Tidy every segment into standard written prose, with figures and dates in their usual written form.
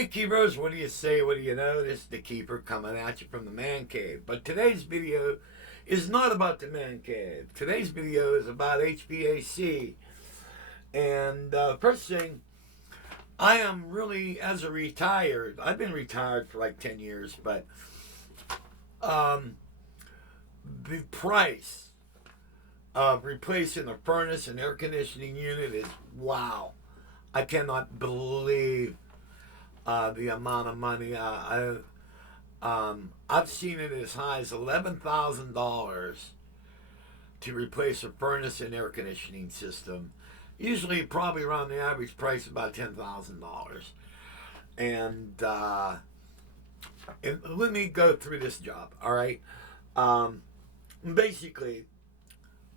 Hey Keepers, what do you say? What do you know? This is the Keeper coming at you from the Man Cave. But today's video is not about the Man Cave. Today's video is about HVAC. And first thing, I am really, as a retired, I've been retired for like 10 years, but um, the price of replacing a furnace and air conditioning unit is wow. I cannot believe the amount of money. I've seen it as high as $11,000 to replace a furnace and air conditioning system. Usually, probably around the average price about $10,000. And let me go through this job. All right. Basically,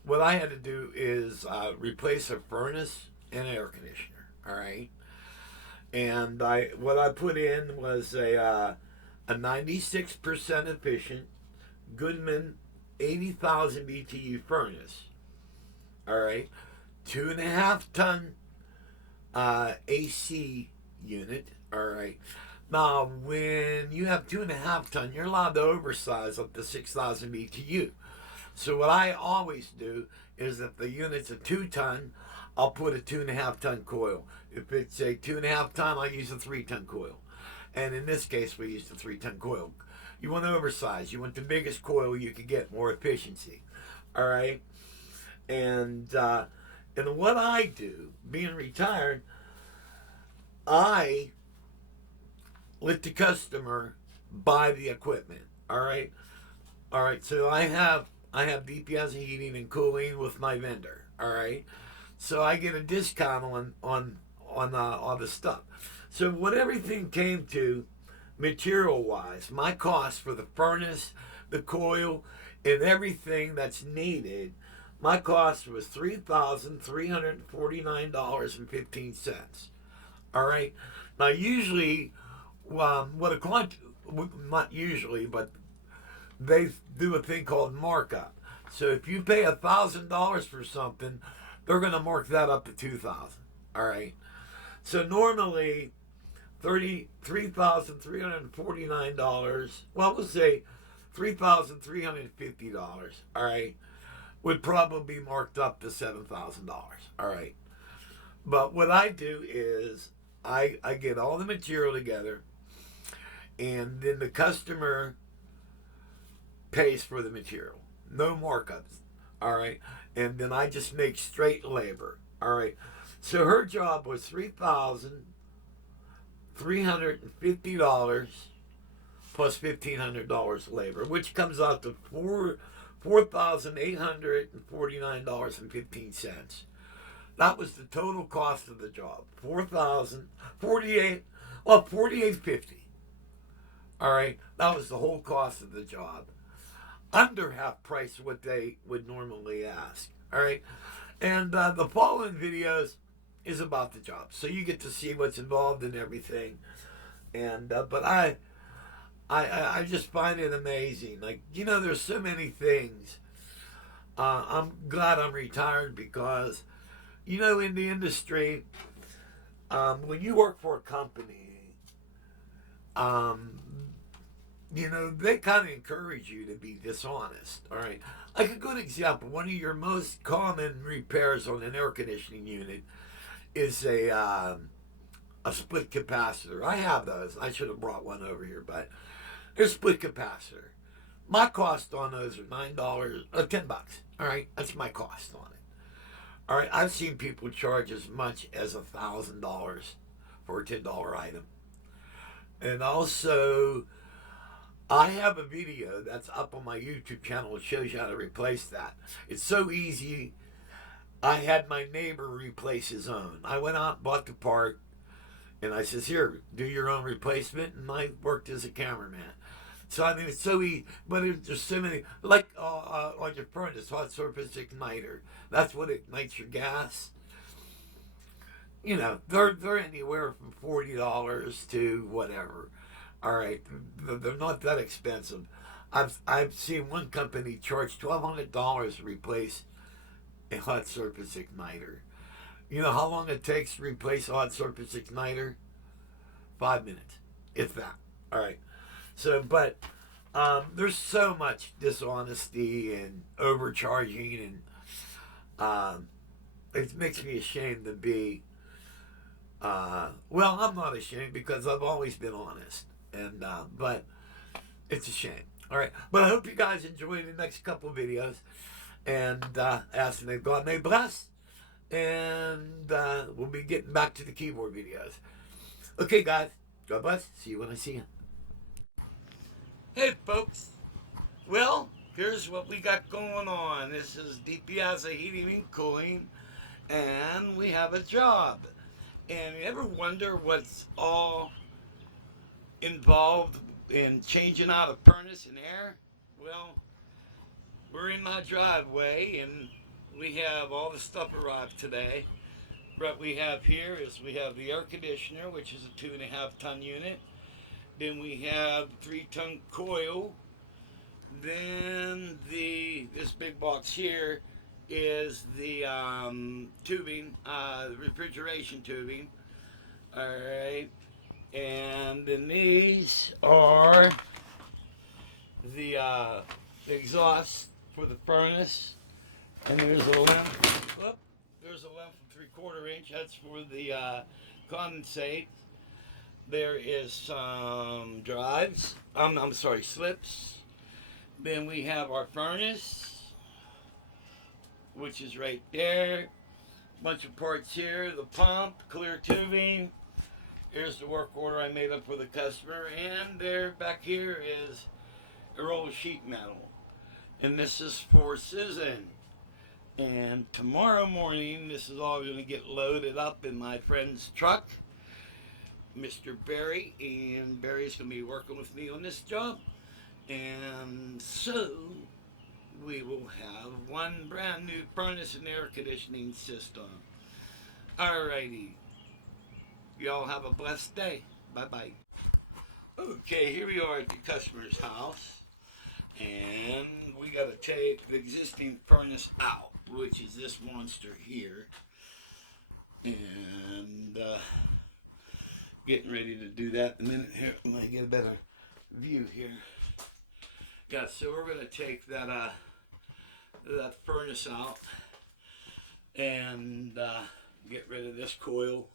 what I had to do is replace a furnace and air conditioner. All right. And what I put in was a 96% efficient Goodman 80,000 BTU furnace. All right, 2.5 ton AC unit. All right. Now, when you have 2.5 ton, you're allowed to oversize up to 6,000 BTU. So what I always do is if the unit's a 2 ton, I'll put a 2.5 ton coil. If it's a 2.5 ton, I'll use a 3 ton coil. And in this case, we used a 3 ton coil. You want to oversize. You want the biggest coil you can get, more efficiency. All right. And what I do, being retired, I let the customer buy the equipment. All right. All right. So I have DPS heating and cooling with my vendor. All right. So I get a discount on all the stuff. So what everything came to, material wise, my cost for the furnace, the coil, and everything that's needed, my cost was $3,349.15. All right. Now usually, what a client, not usually, but they do a thing called markup. So if you pay $1,000 for something, they're going to mark that up to $2,000. All right. So normally, $3,349. Well, we'll say $3,350. All right, would probably be marked up to $7,000. All right. But what I do is I get all the material together, and then the customer pays for the material. No markups. All right. And then I just make straight labor. All right. So her job was $3,350 plus $1,500 labor, which comes out to $4,849.15. That was the total cost of the job. $48.50. All right. That was the whole cost of the job. Under half price what they would normally ask. All right. And the following videos is about the job, so you get to see what's involved in everything. And but I just find it amazing. Like, there's so many things. I'm glad I'm retired because, in the industry, when you work for a company, they kind of encourage you to be dishonest. All right. Like a good example, one of your most common repairs on an air conditioning unit is a split capacitor. I have those. I should have brought one over here, but they're split capacitor. My cost on those are $9 or $10. All right. That's my cost on it. All right. I've seen people charge as much as $1,000 for a $10 item. And also, I have a video that's up on my YouTube channel that shows you how to replace that. It's so easy. I had my neighbor replace his own. I went out and bought the part, and I says, here, do your own replacement. And I worked as a cameraman. So, I mean, it's so easy. But there's so many, like on your furnace, hot surface igniter. That's what ignites your gas. They're anywhere from $40 to whatever. All right, they're not that expensive. I've seen one company charge $1,200 to replace a hot surface igniter. You know how long it takes to replace a hot surface igniter? 5 minutes, if that. All right. So, but there's so much dishonesty and overcharging, and it makes me ashamed to be. Well, I'm not ashamed because I've always been honest, and but it's a shame. All right, but I hope you guys enjoy the next couple of videos, and asking that God may bless, and we'll be getting back to the keyboard videos. Okay, guys, God bless. See you when I see you. Hey, folks. Well, here's what we got going on. This is DiPiazza Heating and Cooling, and we have a job. And you ever wonder what's all involved in changing out a furnace and air? Well, we're in my driveway, and we have all the stuff arrived today. What we have here is we have the air conditioner, which is a 2.5 ton unit. Then we have 3-ton coil. Then this big box here is the tubing, refrigeration tubing. All right, and then these are the exhaust for the furnace. And there's a length. Whoop, there's a length of 3/4 inch. That's for the condensate. There is some drives. I'm sorry, slips. Then we have our furnace, which is right there. Bunch of parts here. The pump, clear tubing. Here's the work order I made up for the customer. And there, back here is a roll of sheet metal. And this is for Susan. And tomorrow morning, this is all going to get loaded up in my friend's truck, Mr. Barry. And Barry's going to be working with me on this job. And so we will have one brand new furnace and air conditioning system. Alrighty. Y'all have a blessed day. Bye-bye. Okay, here we are at the customer's house. And we got to take the existing furnace out, which is this monster here. And getting ready to do that in a minute here. I'm going to get a better view here. Yeah, so we're going to take that that furnace out and get rid of this coil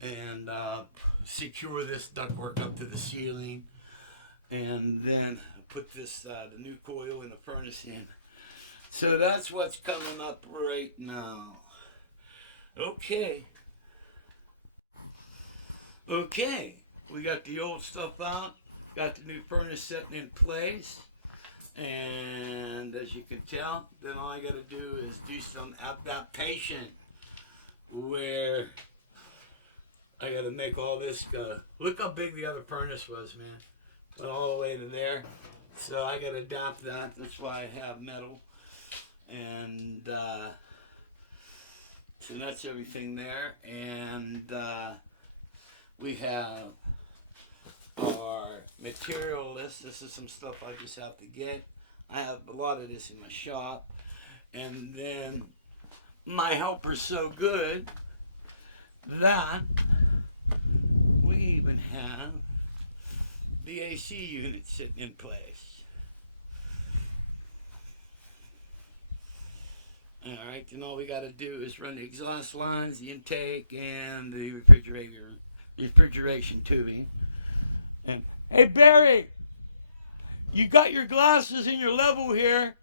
and secure this ductwork up to the ceiling, and then put this the new coil in the furnace in. So that's what's coming up right now. Okay, we got the old stuff out, got the new furnace setting in place, and as you can tell, then all I got to do is do some adaptation where I got to make all this go. Look how big the other furnace was, man. Went all the way to there. So I got to adapt that. That's why I have metal. And so that's everything there. And we have our material list. This is some stuff I just have to get. I have a lot of this in my shop. And then my helper's so good that we even have the AC unit sitting in place. Alright, then all we got to do is run the exhaust lines, the intake, and the refrigeration tubing. And hey Barry, you got your glasses and your level here.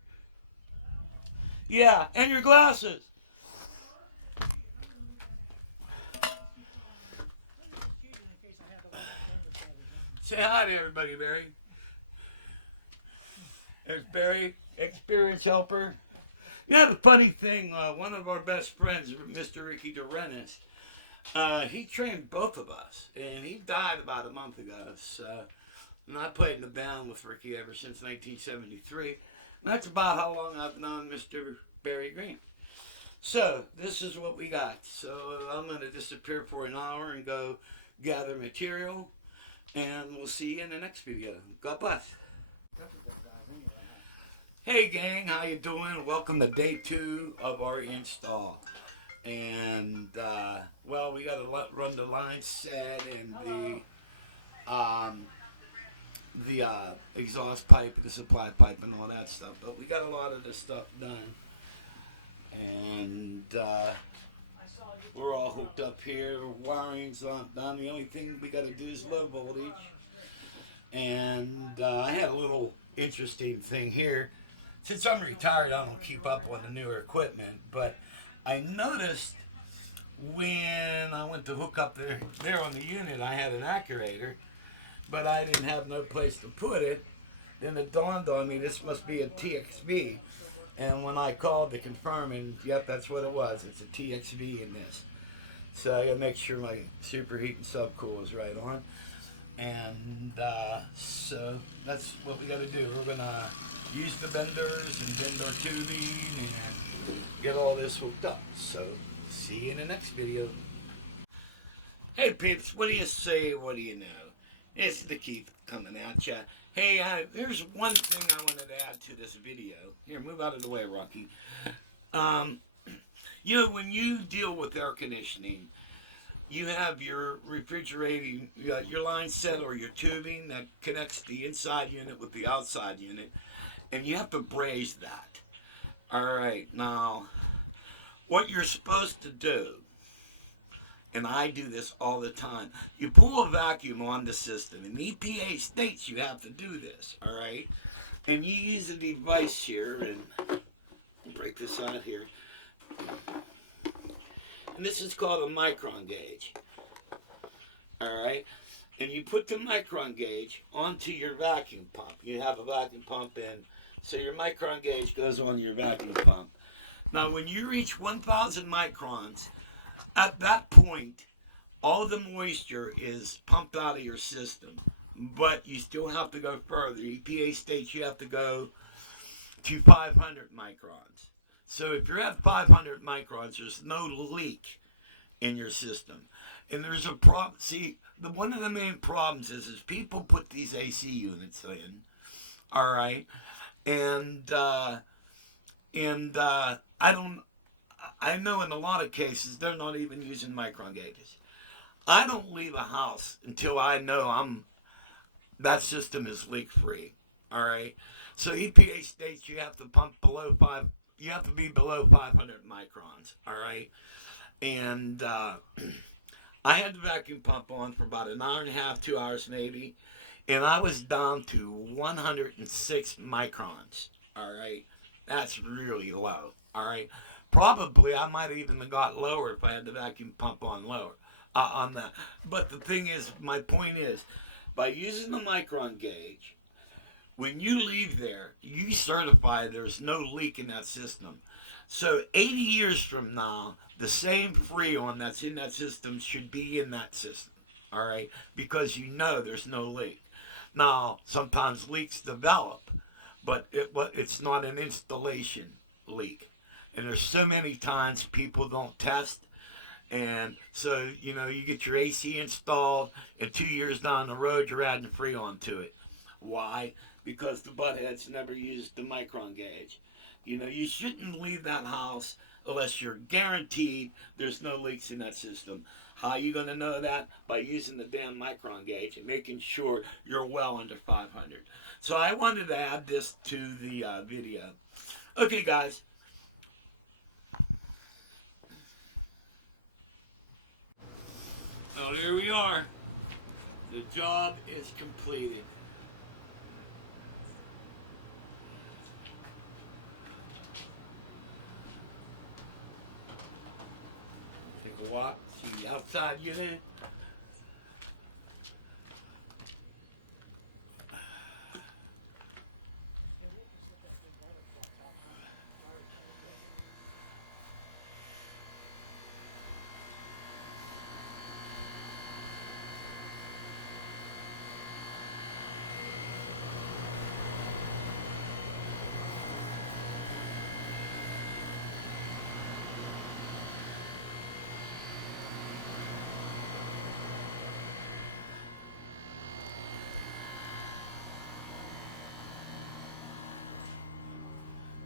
Yeah, and your glasses. Say hi to everybody, Barry. There's Barry, experienced helper. You know the funny thing, one of our best friends, Mr. Ricky DeRennis, he trained both of us, and he died about a month ago. So, and I played in the band with Ricky ever since 1973. And that's about how long I've known Mr. Barry Green. So, this is what we got. So, I'm going to disappear for an hour and go gather material. And we'll see you in the next video. God bless. Hey gang, how you doing? Welcome to day 2 of our install. And well, we got to run the line set and um, the exhaust pipe, the supply pipe, and all that stuff. But we got a lot of this stuff done, and we're all hooked up here. Wiring's not done. The only thing we got to do is low voltage. And I had a little interesting thing here. Since I'm retired, I don't keep up on the newer equipment, but I noticed when I went to hook up there on the unit, I had an actuator, but I didn't have no place to put it. Then it dawned on me this must be a TXV. And when I called to confirm, and yep, that's what it was. It's a TXV in this. So I gotta make sure my superheat and subcool is right on. And so that's what we gotta do. We're gonna use the benders and bend our tubing and get all this hooked up. So see you in the next video. Hey peeps, what do you say? What do you know? It's the Keith coming at ya. Hey, there's one thing I wanted to add to this video. Here, move out of the way, Rocky. You know, when you deal with air conditioning, you have your refrigerating, your line set or your tubing that connects the inside unit with the outside unit, and you have to braze that. All right, now, what you're supposed to do, and I do this all the time, you pull a vacuum on the system, and EPA states you have to do this, all right? And you use a device here, and break this out here. And this is called a micron gauge, all right? And you put the micron gauge onto your vacuum pump. You have a vacuum pump in, so your micron gauge goes on your vacuum pump. Now, when you reach 1,000 microns, at that point, all the moisture is pumped out of your system, but you still have to go further. EPA states you have to go to 500 microns. So if you're at 500 microns, there's no leak in your system. And there's a problem. See, one of the main problems is people put these AC units in, all right, and I know in a lot of cases they're not even using micron gauges. I don't leave a house until I know that system is leak free. All right. So EPA states you have to pump below you have to be below 500 microns. All right. And I had the vacuum pump on for about an hour and a half, 2 hours maybe, and I was down to 106 microns. All right. That's really low. All right. Probably I might even have got lower if I had the vacuum pump on lower on that. But the thing is, my point is, by using the micron gauge, when you leave there, you certify there's no leak in that system. So 80 years from now, the same Freon that's in that system should be in that system. All right, because you know there's no leak. Now, sometimes leaks develop, but it's not an installation leak. And there's so many times people don't test. And so, you know, you get your AC installed, and 2 years down the road, you're adding Freon to it. Why? Because the buttheads never used the micron gauge. You know, you shouldn't leave that house unless you're guaranteed there's no leaks in that system. How are you going to know that? By using the damn micron gauge and making sure you're well under 500. So I wanted to add this to the video. Okay, guys. Well, here we are. The job is completed. Take a walk, see the outside unit.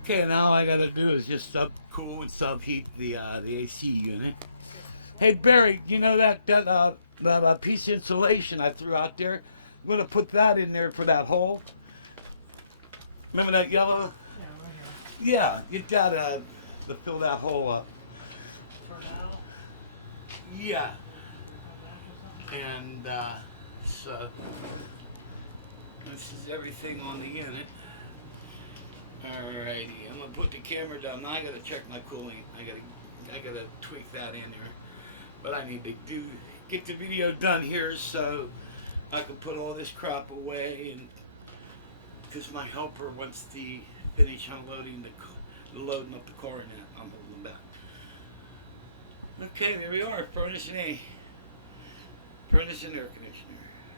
Okay, now all I gotta do is just subcool and subheat the AC unit. Hey Barry, you know that piece of insulation I threw out there? I'm gonna put that in there for that hole. Remember that yellow? Yeah, get that to fill that hole up. Yeah, and so this is everything on the unit. Alrighty, I'm gonna put the camera down. Now I gotta check my cooling. I gotta tweak that in there. But I need to get the video done here so I can put all this crap away, and because my helper wants to finish unloading loading up the car, and I'm holding back. Okay, there we are. Furnace and air conditioning.